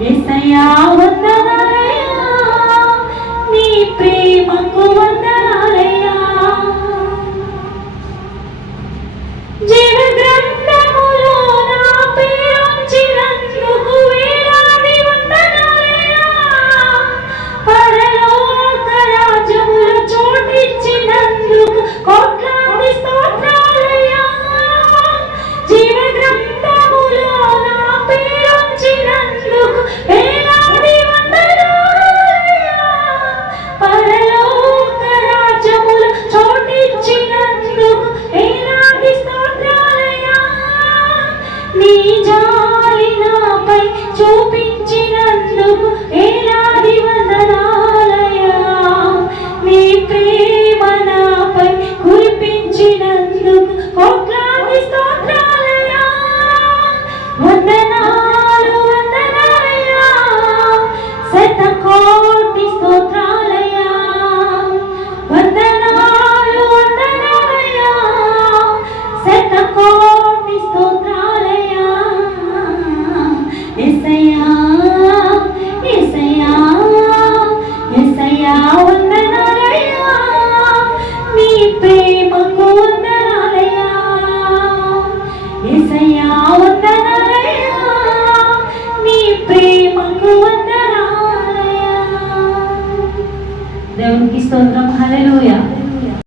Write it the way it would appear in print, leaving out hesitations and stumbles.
యేసయ్యా వందనాలయ్యా, నీ ప్రేమకు వందనాలయ్యా. జీవ గ్రంథములో నా పేరుంచినందుకు వేలాది వందనాలయ్యా. పరలోక రాజ్యములో చోటిచ్చినందుకు కోట్లాది స్తోత్రాలయ్యా. జీవ గ్రంథములో నా పేరుంచినందుకు వేలాది వందనాలయ్యా. పరలోక రాజ్యములో చోటిచ్చినందుకు వేలాది స్తోత్రాలయ్యా. నీ జాలి నాపై చూపించినందుకు